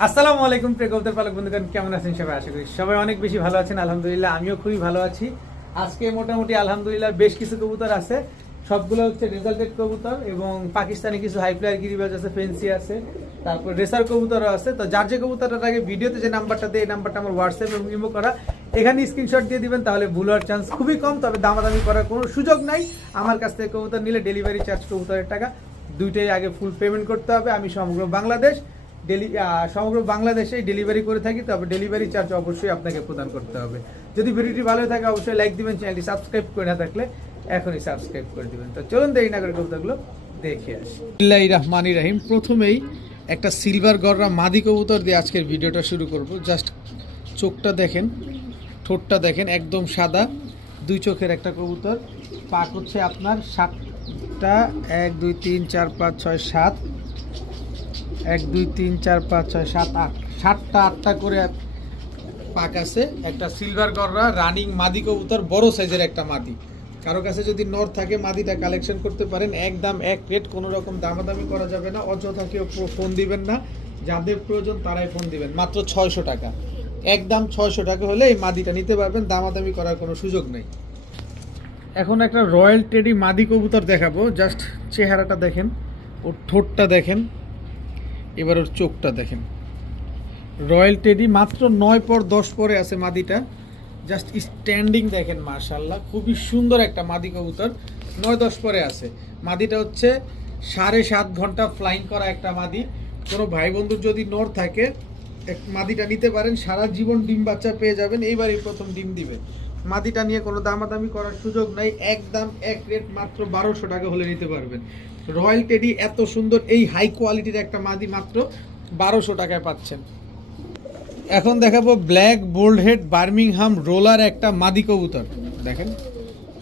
আসসালামু আলাইকুম প্রিয় কবুতর পালক বন্ধুগণ, কেমন আছেন সবাই? আশা করি সবাই অনেক বেশি ভালো আছেন। আলহামদুলিল্লাহ, আমিও খুবই ভালো আছি। আজকে মোটামুটি আলহামদুলিল্লাহ বেশ কিছু কবুতর আছে। সবগুলো হচ্ছে রেজাল্টেড কবুতর এবং পাকিস্তানি কিছু হাই ফ্লায়ার গিরিবাজ আছে, ফেন্সি আছে, তারপর রেসার কবুতরও আছে। তো যার যে কবুতরটার আগে ভিডিওতে যে নাম্বারটা দেয়, এই নাম্বারটা আমার হোয়াটসঅ্যাপ এবং ইমো করা। এখানে স্ক্রিনশট দিয়ে দিবেন, তাহলে ভুল হওয়ার চান্স খুবই কম, তবে দামাদামি করার কোনো সুযোগ নাই। আমার কাছ থেকে কবুতর নিলে ডেলিভারি চার্জ কবুতরের টাকা। দুইটাই আগে ফুল পেমেন্ট করতে হবে। আমি সমগ্র বাংলাদেশ ডেলি সমগ্র বাংলাদেশেই ডেলিভারি করে থাকি, তবে ডেলিভারি চার্জ অবশ্যই আপনাকে প্রদান করতে হবে। যদি ভিডিওটি ভালো থাকে, অবশ্যই লাইক দিবেন চ্যানেলটি সাবস্ক্রাইব করে না থাকলে এখনই সাবস্ক্রাইব করে দিবেন। তো চলুন দেরি না করে কবুতরগুলো দেখে আসি। রহমানি রাহিম। প্রথমেই একটা সিলভার গররা মাদি কবুতর দিয়ে আজকের ভিডিওটা শুরু করব। জাস্ট চোখটা দেখেন, ঠোঁটটা দেখেন, একদম সাদা। দুই চোখের একটা কবুতর। পাক হচ্ছে আপনার সাতটা, এক, দুই, তিন, চার, পাঁচ, ছয়, সাত। এক, দুই, তিন, চার, পাঁচ, ছয়, সাত, আট। সাতটা আটটা করে পাক আছে। একটা সিলভার গররা রানিং মাদি কবুতর, বড় সাইজের একটা মাদি। কারও কাছে যদি নর থাকে, মাদিটা কালেকশন করতে পারেন। একদম এক রেট কোনো রকম দামাদামি করা যাবে না। অযথা কেউ ফোন দিবেন না। যাদের প্রয়োজন, তারাই ফোন দিবেন। মাত্র ছয়শো টাকা। একদম ছয়শো টাকা হলে এই মাদিটা নিতে পারবেন। দামাদামি করার কোনো সুযোগ নেই। এখন একটা রয়্যাল টেডি মাদি কবুতর দেখাবো। জাস্ট চেহারাটা দেখেন। ওর ঠোঁটটা দেখেন। এবার ওর চোখটা দেখেন। রয়্যাল টেডি মাত্র নয় পর দশ পরে আছে মাদিটা। জাস্ট স্ট্যান্ডিং দেখেন মার্শাল্লাহ খুবই সুন্দর একটা মাদি কবুতর। নয় দশ পরে আছে। মাদিটা হচ্ছে সাড়ে সাত ঘণ্টা ফ্লাইং করা একটা মাদি। কোনো ভাই বন্ধুর যদি নর থাকে, এক- মাদিটা নিতে পারেন। সারা জীবন ডিম বাচ্চা পেয়ে যাবেন। এইবারই প্রথম ডিম দিবে। মাদিটা নিয়ে কোনো দামাদামি করার সুযোগ নাই। একদম এক রেট মাত্র বারোশো টাকা হলে নিতে পারবেন। রয়্যাল টেডি এত সুন্দর, এই হাই কোয়ালিটির একটা মাদি মাত্র বারোশো টাকায় পাচ্ছেন। এখন দেখাবো black bold head Birmingham roller একটা মাদি কবুতর। দেখেন,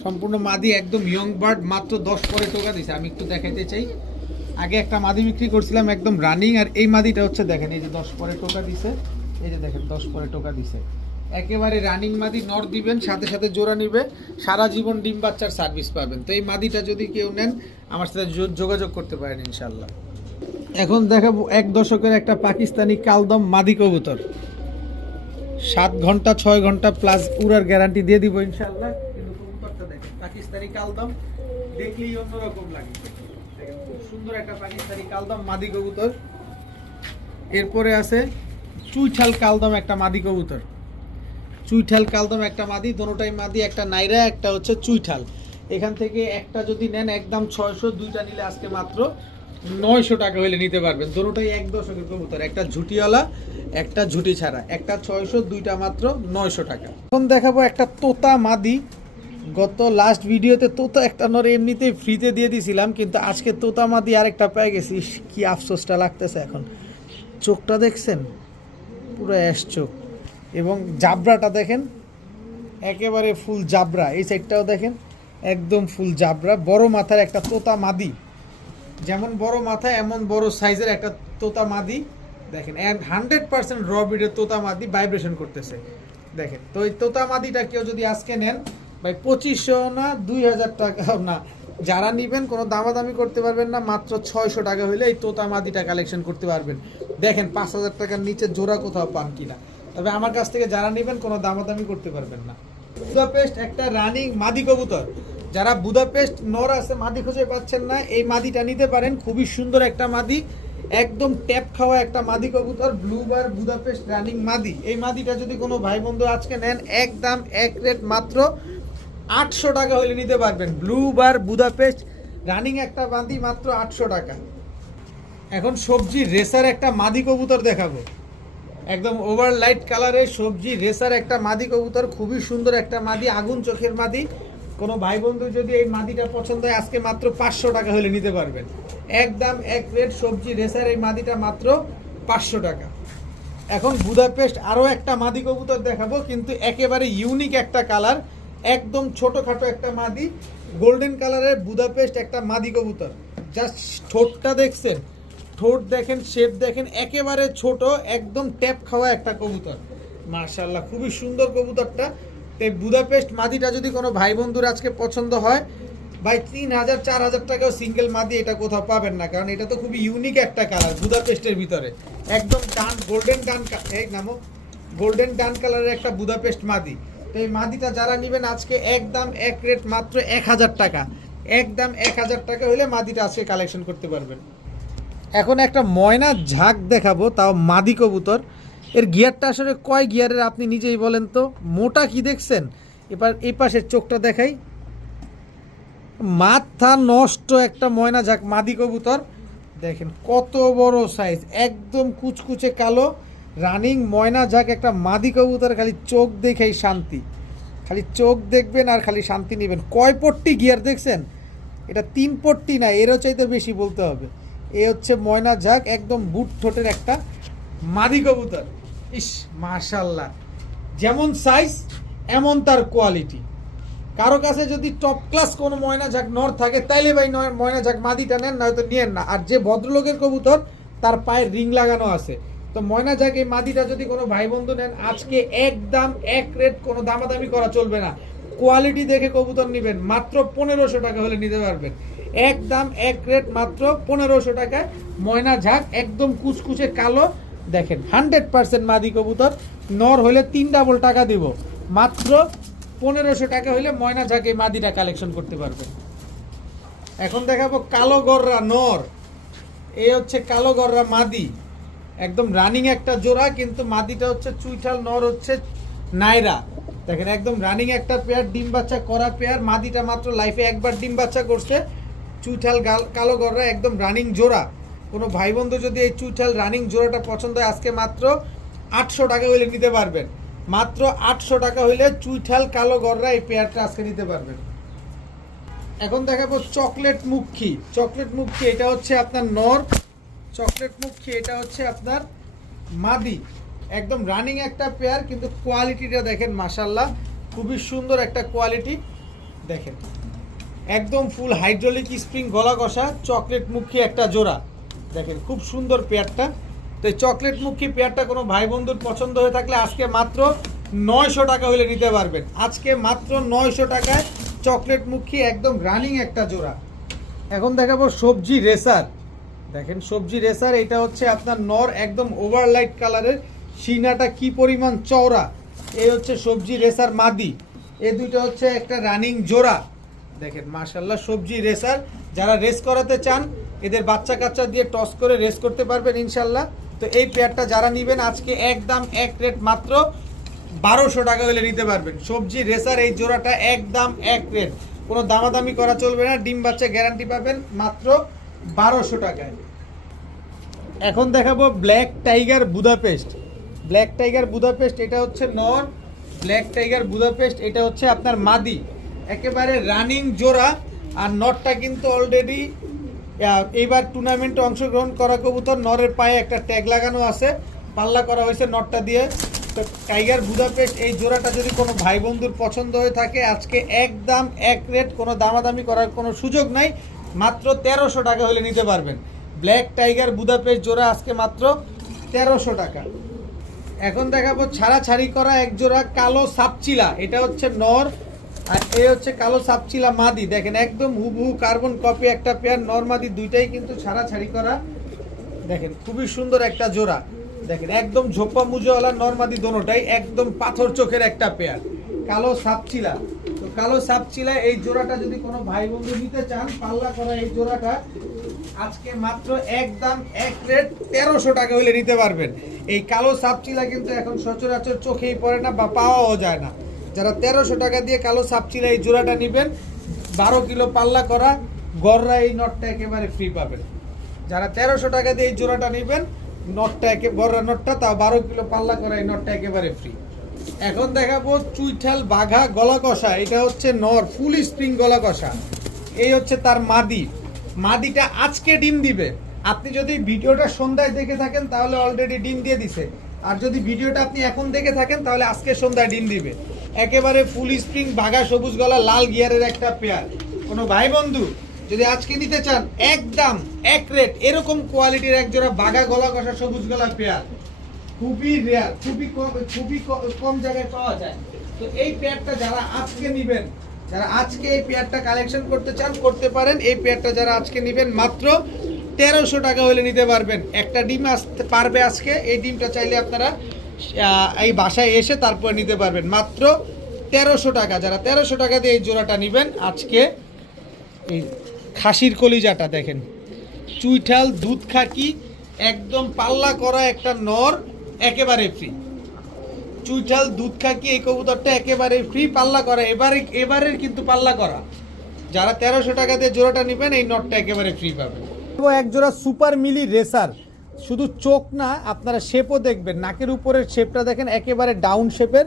সম্পূর্ণ মাদি একদম ইয়ং বার্ড মাত্র দশ পরে টোকা দিছে। আমি একটু দেখাইতে চাই। আগে একটা মাদি বিক্রি করছিলাম একদম রানিং আর এই মাদিটা হচ্ছে, দেখেন, এই যে দশ পরে টোকা দিছে। এই যে দেখেন, দশ পরে টোকা দিছে। একেবারে রানিং মাদি নর দিবেন, সাথে সাথে জোড়া নিবে, সারা জীবন ডিম বাচ্চার সার্ভিস পাবেন। তো এই মাদিটা যদি কেউ নেন, আমার সাথে যোগাযোগ করতে পারেন ইনশাল্লাহ এখন দেখাবো এক দশকের একটা পাকিস্তানি কালদম মাদি কবুতর। সাত ঘণ্টা, ছয় ঘণ্টা প্লাস উড়ার গ্যারান্টি দিয়ে দিব ইনশাল্লাহ কিন্তু কবুতরটা দেখেন, পাকিস্তানি কালদম, দেখলেই অন্যরকম লাগে। সুন্দর একটা পাকিস্তানি কালদম মাদি কবুতর। এরপরে আছে চুইঠাল কালদম একটা মাদি কবুতর। চুইঠাল, কালদম একটা মাদি, দোনোটাই মাদি, একটা নাইরা, একটা হচ্ছে চুইঠাল। এখান থেকে একটা যদি নেন, একদম ছয়শো, দুইটা নিলে আজকে মাত্র নয়শো টাকা হলে নিতে পারবেন। দোনোটাই এক দশকের কবুতর, একটা ঝুটিওয়ালা, একটা ঝুটি ছাড়া। একটা ছয়শো, দুইটা মাত্র নয়শো টাকা। এখন দেখাবো একটা তোতা মাদি। গত লাস্ট ভিডিওতে তোতা একটা নর এমনিতেই ফ্রিতে দিয়ে দিয়েছিলাম কিন্তু আজকে তোতা মাদি আরেকটা পেয়ে গেছি। কি আফসোসটা লাগতেছে এখন। চোখটা দেখছেন? পুরো অ্যাশ চোখ। এবং জাবরাটা দেখেন, একেবারে ফুল জাবরা, এই সাইডটাও দেখেন, একদম ফুল জাবরা, বড় মাথার একটা তোতা মাদি। যেমন বড় মাথা, এমন বড় সাইজের একটা তোতা মাদি। দেখেন অ্যান্ড হান্ড্রেড পার্সেন্ট র বিডের তোতা মাদি ভাইব্রেশন করতেছে। দেখেন, তো এই তোতা মাদিটা কেউ যদি আজকে নেন, ভাই পঁচিশশো না দুই হাজার টাকা, না, যারা নিবেন, কোনো দামাদামি করতে পারবেন না, মাত্র ছয়শো টাকা হলে এই তোতা মাদিটা কালেকশন করতে পারবেন। দেখেন, পাঁচ হাজার টাকার নিচে জোড়া কোথাও পান কিনা। তবে আমার কাছ থেকে যারা নেবেন কোনো দামাদামি করতে পারবেন না। বুদাপেস্ট একটা রানিং মাদি কবুতর। যারা বুদাপেস্ট নর আছে, মাদি খুঁজে পাচ্ছেন না। এই মাদিটা নিতে পারেন। খুবই সুন্দর একটা মাদি। একদম ট্যাপ খাওয়া একটা মাদি কবুতর ব্লু বার বুদাপেস্ট রানিং মাদি। এই মাদিটা যদি কোনো ভাই বন্ধু আজকে নেন, একদম এক রেট মাত্র আটশো টাকা হলে নিতে পারবেন। ব্লু বার বুদাপেস্ট রানিং একটা মাদি মাত্র আটশো টাকা। এখন সবজি রেসার একটা মাদি কবুতর দেখাবো। একদম ওভার লাইট কালারের সবজি রেসার একটা মাদি কবুতর, খুবই সুন্দর একটা মাদি, আগুন চোখের মাদি। কোনো ভাই বন্ধু যদি এই মাদিটা পছন্দ হয়, আজকে মাত্র পাঁচশো টাকা হলে নিতে পারবেন। একদম এক প্লেট সবজি রেসার এই মাদিটা মাত্র পাঁচশো টাকা। এখন বুদাপেস্ট আরও একটা মাদি কবুতর দেখাবো, কিন্তু একেবারে ইউনিক একটা কালার একদম ছোটোখাটো একটা মাদি গোল্ডেন কালারের বুদাপেস্ট একটা মাদি কবুতর। জাস্ট ঠোঁটটা দেখছেন ঠোঁট দেখেন শেপ দেখেন, একেবারে ছোট, একদম ট্যাপ খাওয়া একটা কবুতর। মার্শাল্লাহ খুবই সুন্দর কবুতরটা। এই বুদাপেস্ট মাদিটা যদি কোনো ভাই বন্ধুর আজকে পছন্দ হয়, ভাই তিন হাজার, চার হাজার টাকাও সিঙ্গেল মাদি এটা কোথাও পাবেন না, কারণ এটা তো খুবই ইউনিক একটা কালার বুদাপেস্টের ভিতরে। একদম ডান গোল্ডেন ডান এই নামো গোল্ডেন ডান কালারের একটা বুদাপেস্ট মাদি। তো এই মাদিটা যারা নেবেন আজকে একদম এক রেট মাত্র এক হাজার টাকা। একদম এক হাজার টাকা হলে মাদিটা আজকে কালেকশন করতে পারবেন। এখন একটা ময়না ঝাঁক দেখাবো, তাও মাদি কবুতর। এর গিয়ারটা আসলে কয় গিয়ারের আপনি নিজেই বলেন তো? মোটা কি দেখছেন? এবার এই পাশের চোখটা দেখাই। মাথা নষ্ট একটা ময়না ঝাঁক, মাদি কবুতর। দেখেন কত বড় সাইজ একদম কুচকুচে কালো। রানিং ময়না ঝাঁক একটা মাদি কবুতর, খালি চোখ দেখেই শান্তি। খালি চোখ দেখবেন আর খালি শান্তি নেবেন। কয় পট্টি গিয়ার দেখছেন? এটা তিন পট্টি না, এরও চাইতে বেশি বলতে হবে। এ হচ্ছে ময়না ঝাঁক, একদম বুট ঠোঁটের একটা মাদি কবুতর। ইস মাশাল্লাহ যেমন সাইজ এমন তার কোয়ালিটি কারও কাছে যদি টপ ক্লাস কোনো ময়না ঝাঁক নর থাকে, তাইলে ভাই ময়না ঝাঁক মাদিটা নেন, নয়তো নিয়েন না। আর যে ভদ্রলোকের কবুতর, তার পায়ে রিং লাগানো আছে। তো ময়না ঝাঁক এই মাদিটা যদি কোনো ভাই বন্ধু নেন, আজকে একদম এক রেট কোনো দামাদামি করা চলবে না। কোয়ালিটি দেখে কবুতর নেবেন, মাত্র পনেরোশো টাকা হলে নিতে পারবেন। একদম এক রেট মাত্র পনেরোশো টাকায় ময়না ঝাঁক একদম কুচকুচে কালো। দেখেন, হান্ড্রেড পার্সেন্ট মাদি কবুতর। নর হলে তিন ডাবল টাকা দিব। মাত্র পনেরোশো টাকা হলে ময়না ঝাঁকে মাদিটা কালেকশন করতে পারবে। এখন দেখাবো কালো গররা নর। এই হচ্ছে কালো গররা মাদি। একদম রানিং একটা জোড়া, কিন্তু মাদিটা হচ্ছে চুইঠাল, নর হচ্ছে নাইরা। দেখেন, একদম রানিং একটা পেয়ার ডিম বাচ্চা করা পেয়ার মাদিটা মাত্র লাইফে একবার ডিম বাচ্চা করছে। চুইঠাল কালো গররা একদম রানিং জোড়া। কোনো ভাই বন্ধু যদি এই চুইঠাল রানিং জোড়াটা পছন্দ হয়, আজকে মাত্র আটশো টাকা হইলে নিতে পারবেন। মাত্র আটশো টাকা হইলে চুইঠাল কালো গররা এই পেয়ারটা আজকে নিতে পারবেন। এখন দেখাবো চকলেট মুখী। চকলেট মুখী, এটা হচ্ছে আপনার নর। চকলেট মুখী, এটা হচ্ছে আপনার মাদি। একদম রানিং একটা পেয়ার কিন্তু কোয়ালিটিটা দেখেন মাসাল্লাহ খুবই সুন্দর একটা কোয়ালিটি দেখেন। একদম ফুল হাইড্রোলিক স্প্রিং গলা কষা চকলেট মুখী একটা জোড়া। দেখেন, খুব সুন্দর পেয়ারটা। তো এই চকলেট মুখী পেয়ারটা কোনো ভাই বন্ধুর পছন্দ হয়ে থাকলে আজকে মাত্র নয়শো টাকা হলে নিতে পারবেন। আজকে মাত্র নয়শো টাকায় চকলেট মুখী একদম রানিং একটা জোড়া। এখন দেখাবো সবজি রেসার। দেখেন, সবজি রেসার, এটা হচ্ছে আপনার নর একদম ওভারলাইট কালারের সিনাটা কি পরিমাণ চওড়া? এই হচ্ছে সবজি রেসার মাদি। এ দুইটা হচ্ছে একটা রানিং জোড়া। দেখেন মাশাল্লাহ সবজি রেসার, যারা রেস করাতে চান, এদের বাচ্চা কাচ্চা দিয়ে টস করে রেস করতে পারবেন ইনশাল্লাহ তো এই পেয়ারটা যারা নেবেন, আজকে একদম এক রেট মাত্র বারোশো টাকা হলে নিতে পারবেন। সবজি রেসার এই জোড়াটা একদম এক রেট। কোনো দামাদামি করা চলবে না, ডিম বাচ্চা গ্যারান্টি পাবেন মাত্র বারোশো টাকায়। এখন দেখাবো black tiger Budapest. Black tiger Budapest, এটা হচ্ছে নর। ব্ল্যাক টাইগার বুদাপেস্ট, এটা হচ্ছে আপনার মাদি। একেবারে রানিং জোড়া, আর নটটা কিন্তু অলরেডি এইবার টুর্নামেন্টে অংশগ্রহণ করা কবুতর, নরের পায়ে একটা ট্যাগ লাগানো আছে, পাল্লা করা হয়েছে নটটা দিয়ে। তো টাইগার বুদাপেস্ট এই জোড়াটা যদি কোনো ভাই বন্ধুর পছন্দ হয়ে থাকে, আজকে একদম এক রেট কোনো দামাদামি করার কোনো সুযোগ নাই, মাত্র তেরোশো টাকা হলে নিতে পারবেন। ব্ল্যাক টাইগার বুদাপেস্ট জোড়া আজকে মাত্র তেরোশো টাকা। এখন দেখাবো ছাড়াছাড়ি করা এক জোড়া কালো সাপচিলা, এটা হচ্ছে নর আর এই হচ্ছে কালো সাপচিলা মাদি। দেখেন, একদম হুবহু কার্বন কপি একটা পেয়ার নর মাদি দুইটাই কিন্তু ছাড়াছাড়ি করা। দেখেন, খুবই সুন্দর একটা জোড়া। দেখেন, একদম ঝোপ্পা মুজোওয়ালা নর্মাদি দোনোটাই একদম পাথর চোখের একটা পেয়ার কালো সাপচিলা। তো কালো সাপচিলা, এই জোড়াটা যদি কোনো ভাই বন্ধু নিতে চান, পাল্লা করা এই জোড়াটা, আজকে মাত্র একদম এক রেট, তেরোশো টাকা হলে নিতে পারবেন। এই কালো সাপচিলা কিন্তু এখন সচরাচর চোখেই পড়ে না বা পাওয়াও যায় না। যারা তেরোশো টাকা দিয়ে কালো সাপচিরা এই জোড়াটা নেবেন, বারো কিলো পাল্লা করা, গররা এই নটটা একেবারে ফ্রি পাবেন। যারা তেরোশো টাকা দিয়ে এই জোড়াটা নেবেন, নটটা একে বড় নটটা, তাও বারো কিলো পাল্লা করা এই নটটা একেবারে ফ্রি এখন দেখাবো চুইঠাল বাঘা গলা কষা এটা হচ্ছে নর, ফুল স্প্রিং গলা কষা এই হচ্ছে তার মাদি। মাদিটা আজকে ডিম দিবে। আপনি যদি ভিডিওটা সন্ধ্যায় দেখে থাকেন, তাহলে অলরেডি ডিম দিয়ে দিছে। আর যদি ভিডিওটা আপনি এখন দেখে থাকেন, তাহলে আজকে সন্ধ্যায় ডিম দিবে। একেবারে ফুল স্প্রিং বাঘা সবুজ গলা লাল গিয়ারের একটা পেয়ার কোনো ভাই বন্ধু যদি আজকে নিতে চান, একদম এক রেট এরকম কোয়ালিটির এক জোড়া বাঘা গলা কষা সবুজ গলা পেয়ার খুবই রেয়ার খুবই কম খুবই কম জায়গায় পাওয়া যায়। তো এই পেয়ারটা যারা আজকে নিবেন, যারা আজকে এই পেয়ারটা কালেকশন করতে চান, করতে পারেন। এই পেয়ারটা যারা আজকে নেবেন, মাত্র তেরোশো টাকা হলে নিতে পারবেন। একটা ডিম আসতে পারবে আজকে, এই ডিমটা চাইলে আপনারা এই বাসায় এসে তারপরে নিতে পারবেন। মাত্র তেরোশো টাকা, যারা তেরোশো টাকা দিয়ে এই জোড়াটা নেবেন, আজকে এই খাসির কলিজাটা দেখেন। চুইঠাল, দুধ খাকি, একদম পাল্লা করা একটা নর, একেবারে ফ্রি চুইঠাল, দুধ খাকি, এই কবুতরটা একেবারে ফ্রি পাল্লা করা। এবারে, এবারের কিন্তু পাল্লা করা। যারা তেরোশো টাকা দিয়ে জোড়াটা নেবেন, এই নটটা একেবারে ফ্রি পাবেন। এক জোড়া সুপার মিলি রেসার। শুধু চোখ না, আপনারা শেপও দেখবেন। নাকের উপরের শেপটা দেখেন, একেবারে ডাউন শেপের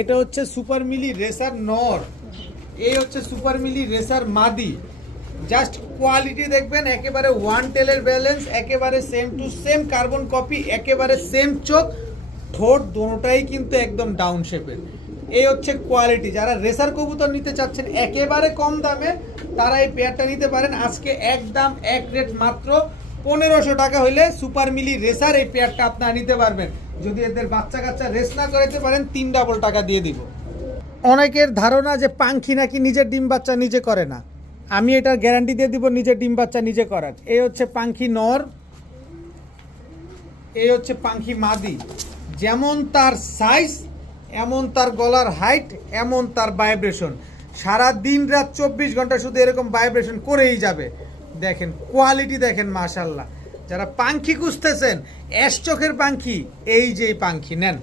এটা হচ্ছে সুপার মিলি রেসার নর। এই হচ্ছে সুপার মিলি রেসার মাদি। জাস্ট কোয়ালিটি দেখবেন, একেবারে ওয়ান টেলের ব্যালেন্স একেবারে same to same carbon copy একেবারে সেম চোখ। ঠোঁট দোনোটাই কিন্তু একদম ডাউন শেপের এই হচ্ছে কোয়ালিটি যারা রেসার কবুতর নিতে চাচ্ছেন, একেবারে কম দামে তারা এই পেয়ারটা নিতে পারেন। আজকে এক দাম এক রেট মাত্র পনেরোশো টাকা হইলে সুপার মিলি রেসার এই পেয়ারটা আপনারা নিতে পারবেন। যদি এদের বাচ্চা কাচ্চা রেস না করাইতে পারেন, তিন ডাবল টাকা দিয়ে দিব। অনেকের ধারণা যে পাঙ্খি নাকি নিজের ডিম বাচ্চা নিজে করে না। আমি এটার গ্যারান্টি দিয়ে দিব, নিজের ডিম বাচ্চা নিজে করার। এই হচ্ছে পাঙ্খি নর, এই হচ্ছে পাঙ্খি মাদি। যেমন তার সাইজ এমন তার গলার হাইট এমন তার ভাইব্রেশন সারা দিন রাত চব্বিশ ঘণ্টা শুধু এরকম ভাইব্রেশন করেই যাবে। দেখেন কোয়ালিটি দেখেন মাশাল্লাহ যারা পাঙ্খি খুঁজতেছেন, অ্যাশ চোখের পাঙ্খি এই যে পাঙ্খি নেন,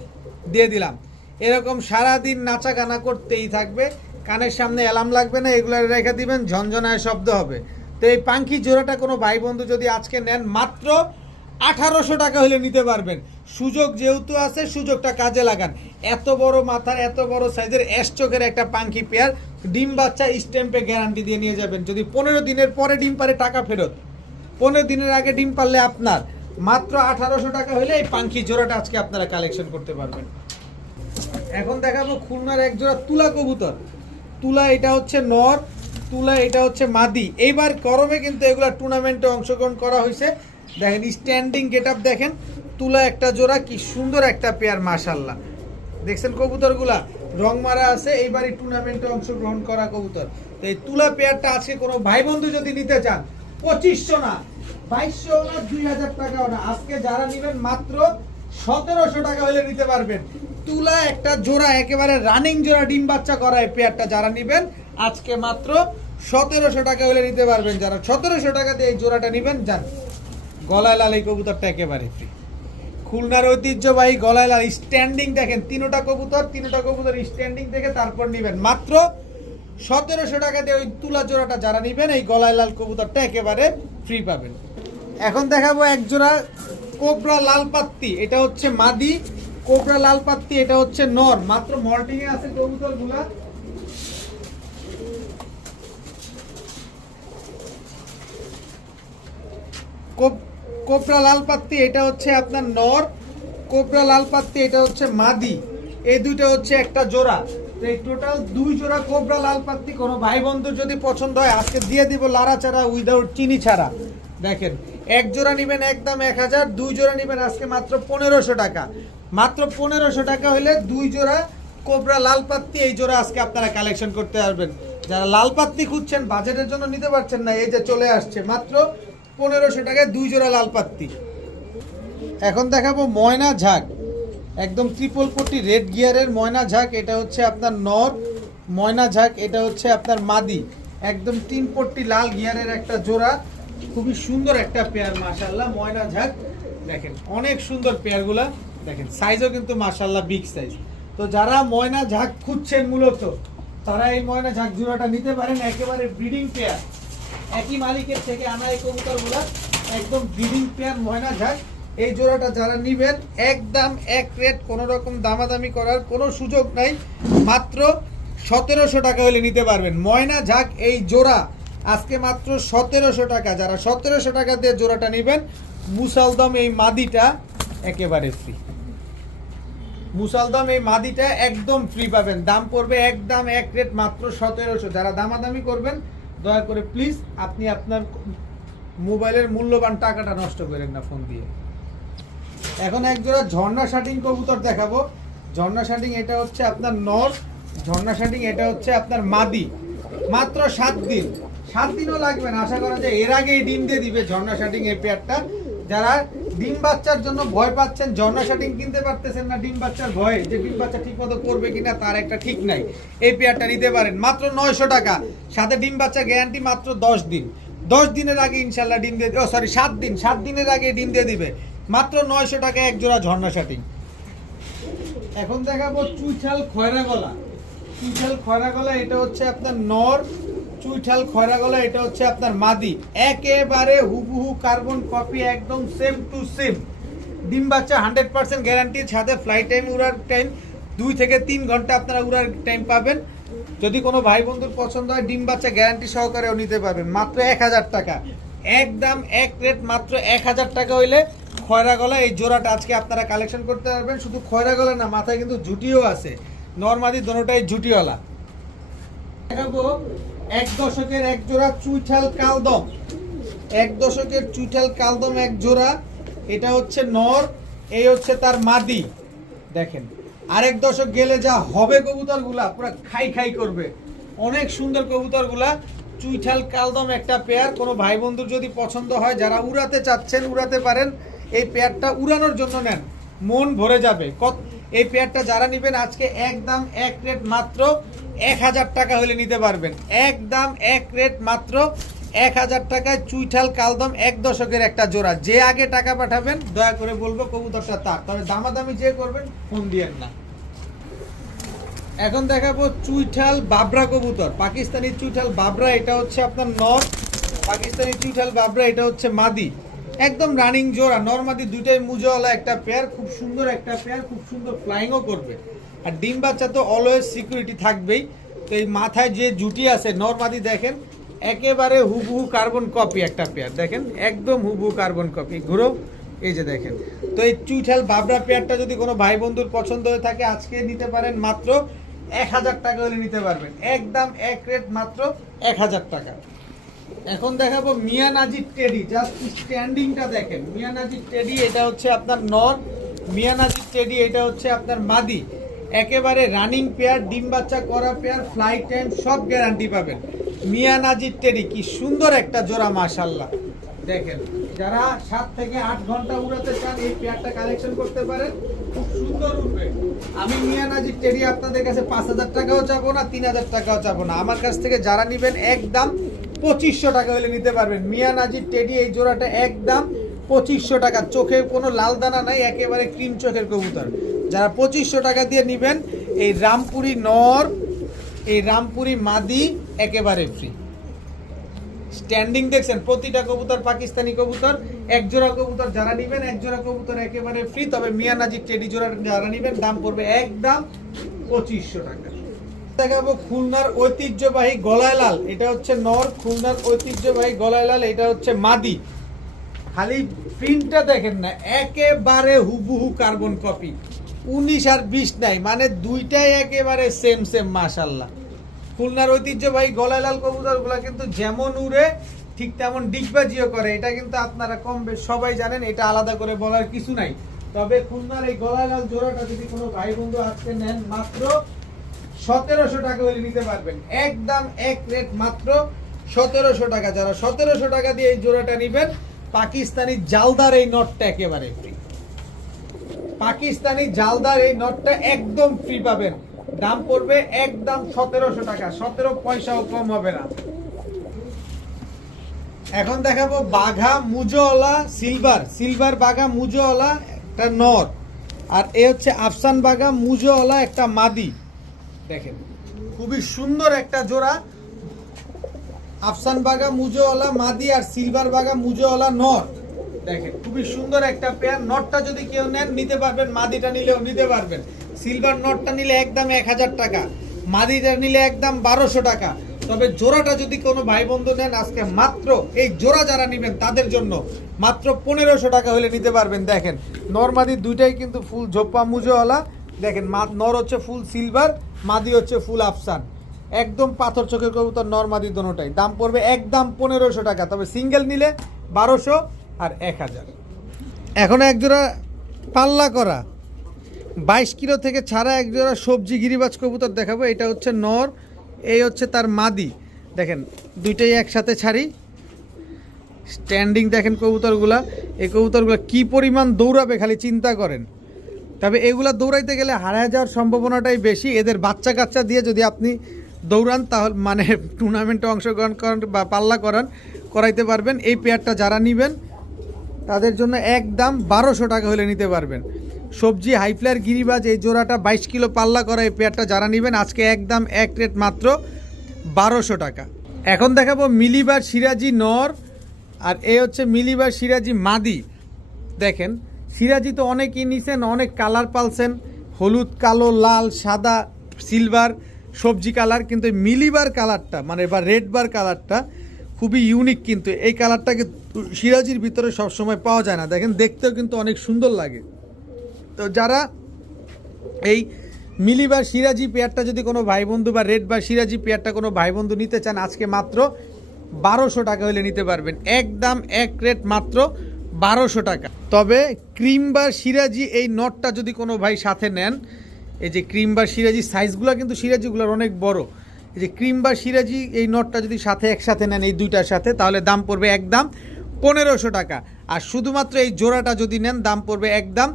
দিয়ে দিলাম। এরকম সারা দিন নাচা গানা করতেই থাকবে। কানের সামনে অ্যালার্ম লাগবে না, এগুলো রেখে দিবেন, ঝনঝনায় শব্দ হবে। তো এই পাঙ্খি জোড়াটা কোনো ভাই বন্ধু যদি আজকে নেন মাত্র আঠারোশো টাকা হলে নিতে পারবেন। সুযোগ যেহেতু আছে, সুযোগটা কাজে লাগান। এত বড় মাথার, এত বড় সাইজের অ্যাশ চোখের একটা পাঙ্খি পেয়ার, ডিম বাচ্চা স্ট্যাম্পে গ্যারান্টি দিয়ে নিয়ে যাবেন। যদি পনেরো দিনের পরে ডিম পারে, টাকা ফেরত। পনেরো দিনের আগে ডিম পারলে আপনার। মাত্র আঠারোশো টাকা হলে এই পাঙ্খি জোড়াটা আজকে আপনারা কালেকশন করতে পারবেন। এখন দেখাবো খুলনার এক জোড়া তুলা কবুতর। তুলা এটা হচ্ছে নর, তুলা এটা হচ্ছে মাদি। এইবার গরমে কিন্তু এগুলা টুর্নামেন্টে অংশগ্রহণ করা হয়েছে। দেখেন স্ট্যান্ডিং গেট দেখেন, তুলা একটা জোড়া, কি সুন্দর একটা পেয়ার মাশাল্লাহ দেখছেন কবুতরগুলা? রং মারা আছে, এইবারই টুর্নামেন্টে অংশগ্রহণ করা কবুতর। তো এই তুলা পেয়ারটা আজকে কোনো ভাই বন্ধু যদি নিতে চান, পঁচিশশো না, বাইশশো না, দুই হাজার টাকাও না। আজকে যারা নেবেন মাত্র সতেরোশো টাকা হলে নিতে পারবেন। তুলা একটা জোড়া, একেবারে রানিং জোড়া, ডিম বাচ্চা করা এই পেয়ারটা যারা নেবেন, আজকে মাত্র সতেরোশো টাকা হলে নিতে পারবেন। যারা সতেরোশো টাকা দিয়ে এই জোড়াটা নেবেন, যান। গলায় লাল এই কবুতরটা একেবারে ফ্রি খুলনার ঐতিহ্যবাহী গলায় লাল স্ট্যান্ডিং দেখেন, তিনোটা কবুতর তিনোটা কবুতর স্ট্যান্ডিং দেখে তারপর নেবেন। মাত্র সতেরোশো টাকা দিয়ে ওই তুলা জোড়াটা যারা নেবেন, এই গলায় লাল কবুতরটা একেবারে ফ্রি পাবেন। এখন দেখাবো এক জোড়া কোবরা লাল পাত্তি, এটা হচ্ছে মাদি। কোবরা লাল পাত্তি, এটা হচ্ছে নর। মাত্র মল্টিং এ আছে কবুতরগুলা কোবরা লাল পাত্তি, এটা হচ্ছে আপনার নর। কোবরা লাল পাত্তি, এটা হচ্ছে মাদি। এই দুইটা হচ্ছে একটা জোড়া। তো এই টোটাল দুই জোড়া কোবরা লাল পাত্তি, কোনো ভাই বন্ধুর যদি পছন্দ হয়, আজকে দিয়ে দিব লারা ছাড়া উইদাউট চিনি ছাড়া। দেখেন, এক জোড়া নেবেন একদম এক হাজার, দুই জোড়া নেবেন আজকে মাত্র পনেরোশো টাকা। মাত্র পনেরোশো টাকা হলে দুই জোড়া কোবরা লাল পাত্তি, এই জোড়া আজকে আপনারা কালেকশন করতে পারবেন। যারা লাল পাত্তি খুঁজছেন বাজেটের জন্য নিতে পারছেন না, এই যে চলে আসছে। মাত্র পনেরোশো টাকায় দুই জোড়া লাল পাত্তি। এখন দেখাবো ময়না ঝাঁক। একদম ত্রিপল পট্টি রেড গিয়ারের ময়না ঝাঁক, এটা হচ্ছে আপনার নর। ময়না ঝাঁক, এটা হচ্ছে আপনার মাদি। একদম তিন পট্টি লাল গিয়ারের একটা জোড়া। খুবই সুন্দর একটা পেয়ার মাশাল্লাহ ময়না ঝাঁক। দেখেন, অনেক সুন্দর পেয়ারগুলা দেখেন সাইজও কিন্তু মাশাল্লাহ বিগ সাইজ তো যারা ময়না ঝাঁক খুঁজছেন মূলত, তারা এই ময়না ঝাঁক জোড়াটা নিতে পারেন। একেবারে ব্রিডিং পেয়ার একই মালিকের থেকে আনা এই কবুতরগুলা একদম ব্রিডিং পেয়ার ময়না ঝাঁক এই জোড়াটা যারা নিবেন, একদম এক রেট কোনো রকম দামাদামি করার কোনো সুযোগ নাই। মাত্র সতেরোশো টাকা হলে নিতে পারবেন। ময়না ঝাঁক এই জোড়া আজকে মাত্র সতেরোশো টাকা। যারা সতেরোশো টাকা দিয়ে জোড়াটা নেবেন, মুসালদম এই মাদিটা একেবারে ফ্রি মুসালদম এই মাদিটা একদম ফ্রি পাবেন। দাম পড়বে একদম এক রেট মাত্র সতেরোশো। যারা দামাদামি করবেন দয়া করে প্লিজ আপনি আপনার মোবাইলের মূল্যবান টাকাটা নষ্ট করেন না ফোন দিয়ে। এখন এক জোড়া ঝর্ণা শাটিং কবুতর দেখাবো। ঝর্ণা শাটিং এটা হচ্ছে আপনার নর, ঝর্ণা শাটিং এটা হচ্ছে আপনার মাদি। মাত্র সাত দিন। সাত দিনও লাগবে না, আশা করা যায় এর আগেই ডিম দিয়ে দিবে ঝর্ণা শাটিং এই পেয়ারটা। যারা ডিম বাচ্চার জন্য ভয় পাচ্ছেন, ঝর্ণা শাটিং কিনতে পারতেছেন না ডিম বাচ্চার ভয়ে যে ডিম বাচ্চা ঠিক মতো করবে কিনা তার একটা ঠিক নাই। এই পেয়ারটা নিতে পারেন, মাত্র নয়শো টাকা। সাথে ডিম বাচ্চা গ্যারান্টি মাত্র দশ দিন। দশ দিনের আগে ইনশাল্লাহ ডিম দিয়ে ও সরি সাত দিন। সাত দিনের আগে ডিম দিয়ে দিবে। মাত্র নয়শো টাকা এক জোড়া ঝর্ণা শাটিং। এখন দেখাবো চুইঠাল খয়রা গলা চুইঠাল খয়রা গলা এটা হচ্ছে আপনার নর চুইঠাল খয়রা গলা এটা হচ্ছে আপনার মাদি। একেবারে হুবহু কার্বন কপি একদম সেম টু সেম ডিম বাচ্চা হান্ড্রেড পার্সেন্ট গ্যারান্টি ছাদে ফ্লাইট টাইম উড়ার টাইম দুই থেকে তিন ঘণ্টা আপনারা উড়ার টাইম পাবেন। যদি কোনো ভাই বন্ধুর পছন্দ হয়, ডিম বাচ্চা গ্যারান্টি সহকারেও নিতে পারবেন। মাত্র এক হাজার টাকা। একদম এক রেট মাত্র এক হাজার টাকা হইলে খয়রা গলা এই জোড়াটা আজকে আপনারা কালেকশন করতে পারবেন। শুধু খয়রা গলা না, মাথায় কিন্তু জুটিও আছে। নর্মাদি, দোনোটাই জুটিওয়ালা। দেখাবো এক দশকের এক জোড়া চুইঠাল কালদম। এক দশকের চুইঠাল কালদম এক জোড়া। এটা হচ্ছে নর, এই হচ্ছে তার মাদি। দেখেন, আরেক দশক গেলে যা হবে কবুতরগুলা, পুরো খাই খাই করবে। অনেক সুন্দর কবুতরগুলা, চুইঠাল কালদম একটা পেয়ার। কোনো ভাই বন্ধুর যদি পছন্দ হয়, যারা উড়াতে চাচ্ছেন, উড়াতে পারেন, এই পেয়ারটা উড়ানোর জন্য নেন। মন ভরে যাবে। কত এই পেয়ারটা যারা নেবেন আজকে একদম এক রেট মাত্র এক হাজার টাকা হলে নিতে পারবেন। একদম এক রেট মাত্র এক হাজার টাকায় চুইঠাল কালদম এক দশকের একটা জোড়া। যে আগে টাকা পাঠাবেন, দয়া করে বলব কবুতরটা তার। তবে দামাদামি যে করবেন, ফোন দিয়েন না। এখন দেখাবো চুইঠাল বাবরা কবুতর। পাকিস্তানি চুইঠাল বাবরা, এটা হচ্ছে আপনার নর। পাকিস্তানি চুইঠাল বাবরা, এটা হচ্ছে মাদি। একদম রানিং জোড়া। নর্মাদি দুইটাই মুজোওয়ালা একটা পেয়ার খুব সুন্দর একটা পেয়ার খুব সুন্দর ফ্লাইংও করবে। আর ডিম বাচ্চা তো অলওয়েজ সিকিউরিটি থাকবেই। তো এই মাথায় যে জুটি আছে, নর্মাদি দেখেন, একেবারে হুবহু কার্বন কপি একটা পেয়ার দেখেন, একদম হুবহু কার্বন কপি ঘুরো, এই যে দেখেন। তো এই চুইঠাল বাবরা পেয়ারটা যদি কোনো ভাই বন্ধুর পছন্দ হয়ে থাকে, আজকে নিতে পারেন মাত্র এক হাজার টাকা হলে নিতে পারবেন। একদম এক রেট মাত্র এক হাজার টাকা। এখন দেখাবো মিয়ানাজির টেডি জাস্ট স্ট্যান্ডিংটা দেখেন। মিয়ানাজির টেডি, এটা হচ্ছে আপনার নর। মিয়ানাজির টেডি, এটা হচ্ছে আপনার মাদি। একেবারে রানিং পেয়ার ডিম বাচ্চা করা পেয়ার ফ্লাইট টাইম সব গ্যারান্টি পাবেন। মিয়ানাজির টেডি, কি সুন্দর একটা জোড়া মাশাল্লাহ দেখেন, যারা সাত থেকে আট ঘণ্টা উড়াতে চান, এই পেয়ারটা কালেকশন করতে পারেন। খুব সুন্দর উঠবে। আমি মিয়ানাজির টেডি আপনাদের কাছে পাঁচ হাজার টাকাও চাবো না, তিন হাজার টাকাও চাবো না। আমার কাছ থেকে যারা নেবেন, একদম পঁচিশশো টাকা হলে নিতে পারবেন। মিয়া নাজির টেডি এই জোড়াটা একদম পঁচিশশো টাকা। চোখে কোনো লাল দানা নাই, একেবারে ক্রিম চোখের কবুতর। যারা পঁচিশশো টাকা দিয়ে নেবেন, এই রামপুরি নর, এই রামপুরি মাদি একেবারে ফ্রি স্ট্যান্ডিং দেখছেন, প্রতিটা কবুতর পাকিস্তানি কবুতর, এক জোড়া কবুতর যারা নেবেন, এক জোড়া কবুতর একেবারে ফ্রি তবে মিয়া নাজির টেডি জোড়া যারা নেবেন, দাম পড়বে একদম পঁচিশশো টাকা। দেখাবো খুলনার ঐতিহ্যবাহী গলায় লাল। এটা হচ্ছে নর, খুলনার ঐতিহ্যবাহী গলায় লাল, এটা হচ্ছে মাদি। খালি প্রিন্টটা দেখেন না, একেবারে হুবহু কার্বন কপি উনিশ আর বিশ নাই মানে দুইটাই একেবারে সেম সেম মাশাল্লাহ। খুলনার ঐতিহ্যবাহী গলায় লাল কবুতরগুলো কিন্তু যেমন উড়ে, ঠিক তেমন ডিগবাজিও করে। এটা কিন্তু আপনারা কম বেশ সবাই জানেন, এটা আলাদা করে বলার কিছু নাই। তবে খুলনার এই গলায় লাল জোড়াটা যদি কোনো ভাই বন্ধু আজকে নেন মাত্র সতেরোশো টাকা হলে নিতে পারবেন। একদম এক রেট মাত্র সতেরোশো টাকা। যারা সতেরোশো টাকা দিয়ে এই জোড়াটা নেবেন, পাকিস্তানি জালদার এই নটটা একেবারে ফ্রি পাকিস্তানি জালদার এই নটটা একদম ফ্রি পাবেন। দাম পড়বে একদম সতেরোশো টাকা। সতেরো পয়সাও কম হবে না। এখন দেখাবো বাঘা মুজোওয়ালা সিলভার। সিলভার বাঘা মুজোওয়ালা একটা নর। আর এ হচ্ছে আফসান বাঘা মুজোওয়ালা একটা মাদি। দেখেন, খুবই সুন্দর একটা জোড়া। আফসান বাগা, মুজোওয়ালা, মাদি আর সিলভার বাগা, মুজোওয়ালা নর। দেখেন, খুবই সুন্দর একটা পেয়ার নটটা যদি কেউ নেন, নিতে পারবেন, মাদিটা নিলেও নিতে পারবেন। সিলভার নটটা নিলে একদম এক হাজার টাকা, মাদিটা নিলে একদম বারোশো টাকা। তবে জোড়াটা যদি কোনো ভাই বন্ধু নেন, আজকে মাত্র এই জোড়া যারা নেবেন, তাদের জন্য মাত্র পনেরোশো টাকা হলে নিতে পারবেন। দেখেন নর্মাদি দুইটাই কিন্তু ফুল ঝোপ্পা মুজোওয়ালা দেখেন নর হচ্ছে ফুল সিলভার মাদি হচ্ছে ফুল আফসান। একদম পাথর চোখের কবুতর, নর মাদি দোনোটাই। দাম পড়বে একদম পনেরোশো টাকা, তবে সিঙ্গেল নিলে বারোশো আর এক হাজার। এখন এক জোড়া পাল্লা করা। বাইশ কিলো থেকে ছাড়া এক জোড়া সবজি গিরিবাজ কবুতর দেখাবো। এটা হচ্ছে নর, এই হচ্ছে তার মাদি। দেখেন, দুইটাই একসাথে ছাড়ি। স্ট্যান্ডিং দেখেন কবুতরগুলা। এই কবুতরগুলো কি পরিমাণ দৌড়াবে খালি চিন্তা করেন। তবে এগুলো দৌড়াইতে গেলে হারায় যাওয়ার সম্ভাবনাটাই বেশি। এদের বাচ্চা কাচ্চা দিয়ে যদি আপনি দৌড়ান, তাহলে মানে টুর্নামেন্টে অংশগ্রহণ করেন বা পাল্লা করান, করাইতে পারবেন। এই পেয়ারটা যারা নেবেন, তাদের জন্য একদম বারোশো টাকা হলে নিতে পারবেন। সবজি হাইফ্লার গিরিবাজ, এই জোড়াটা বাইশ কিলো পাল্লা করা এই পেয়ারটা যারা নেবেন, আজকে একদম এক রেট মাত্র বারোশো টাকা। এখন দেখাবো মিলিবার সিরাজি নর, আর এ হচ্ছে মিলিবার সিরাজি মাদি। দেখেন সিরাজি তো অনেকই নিছেন অনেক কালার পালছেন হলুদ, কালো, লাল, সাদা, সিলভার, সবজি কালার, কিন্তু মিলিবার কালারটা মানে বা রেড বার কালারটা খুবই ইউনিক কিন্তু এই কালারটাকে সিরাজির ভিতরে সবসময় পাওয়া যায় না। দেখেন, দেখতেও কিন্তু অনেক সুন্দর লাগে। তো যারা এই মিলি বা সিরাজি পেয়ারটা যদি কোনো ভাই বন্ধু বা রেড বা সিরাজি পেয়ারটা কোনো ভাই বন্ধু নিতে চান, আজকে মাত্র বারোশো টাকা হলে নিতে পারবেন। একদম এক রেট মাত্র বারোশো টাকা। তবে ক্রিম বা সিরাজি এই নটটা যদি কোনো ভাই সাথে নেন, এই যে ক্রিম বা সিরাজি সাইজগুলো কিন্তু সিরাজিগুলোর অনেক বড়। এই যে ক্রিম বা সিরাজি এই নটটা যদি সাথে একসাথে নেন, এই দুইটার সাথে, তাহলে দাম পড়বে একদম পনেরোশো টাকা। আর শুধুমাত্র এই জোড়াটা যদি নেন, দাম পড়বে একদম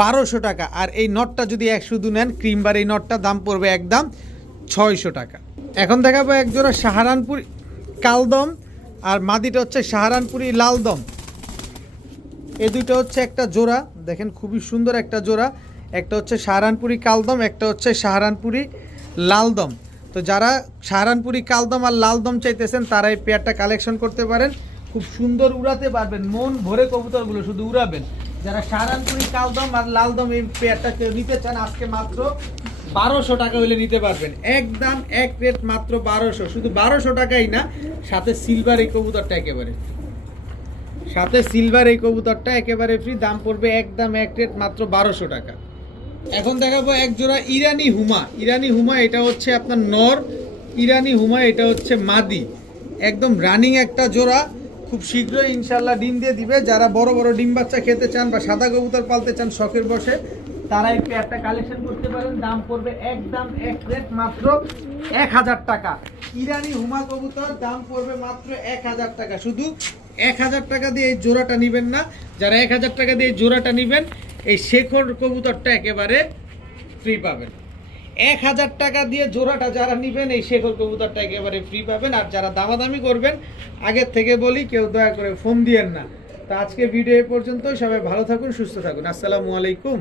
বারোশো টাকা। আর এই নটটা যদি এক শুধু নেন, ক্রিমবার এই নটটা দাম পড়বে একদম ছয়শো টাকা। এখন দেখাবো এক জোড়া সাহারানপুরি কালদম, আর মাদিটা হচ্ছে সাহারানপুরি লালদম। এই দুটো হচ্ছে একটা জোড়া। দেখেন খুবই সুন্দর একটা জোড়া। একটা হচ্ছে সাহারানপুরি কালদম, একটা হচ্ছে সাহারানপুরি লালদম। তো যারা সাহারানপুরি কালদম আর লালদম চাইতেছেন তারা এই পেয়ারটা কালেকশন করতে পারেন। খুব সুন্দর উড়াতে পারবেন, মন ভরে কবুতরগুলো শুধু উড়াবেন। যারা সাহারানপুরি কালদম আর লালদম এই পেয়ারটা কেউ নিতে চান, আজকে মাত্র বারোশো টাকা হলে নিতে পারবেন। একদম এক রেট মাত্র বারোশো। শুধু বারোশো টাকাই না, সাথে সিলভার এই কবুতরটা একেবারে। সাথে সিলভার এই কবুতরটা একেবারে ফ্রি দাম পড়বে একদম এক রেট মাত্র বারোশো টাকা। এখন দেখাবো এক জোড়া ইরানি হুমা। ইরানি হুমা এটা হচ্ছে আপনার নর, ইরানি হুমা এটা হচ্ছে মাদি। একদম রানিং একটা জোড়া। খুব শীঘ্রই ইনশাল্লাহ ডিম দিয়ে দিবে। যারা বড় বড় ডিম বাচ্চা খেতে চান বা সাদা কবুতর পালতে চান শখের বসে, তারা এই পেয়ারটা কালেকশন করতে পারেন। দাম পড়বে একদম এক রেট মাত্র এক হাজার টাকা। ইরানি হুমা কবুতর, দাম পড়বে মাত্র এক হাজার টাকা। শুধু এক হাজার টাকা দিয়ে এই জোড়াটা নিবেন না। যারা এক হাজার টাকা দিয়ে জোড়াটা নিবেন, এই শেখর কবুতরটা একেবারে ফ্রি পাবেন। এক হাজার টাকা দিয়ে জোড়াটা যারা নিবেন, এই শেখর কবুতরটা একেবারে ফ্রি পাবেন। আর যারা দামাদামি করবেন, আগের থেকে বলি, কেউ দয়া করে ফোন দিয়েন না। তো আজকে ভিডিও পর্যন্ত সবাই ভালো থাকুন, সুস্থ থাকুন। আসসালামু আলাইকুম।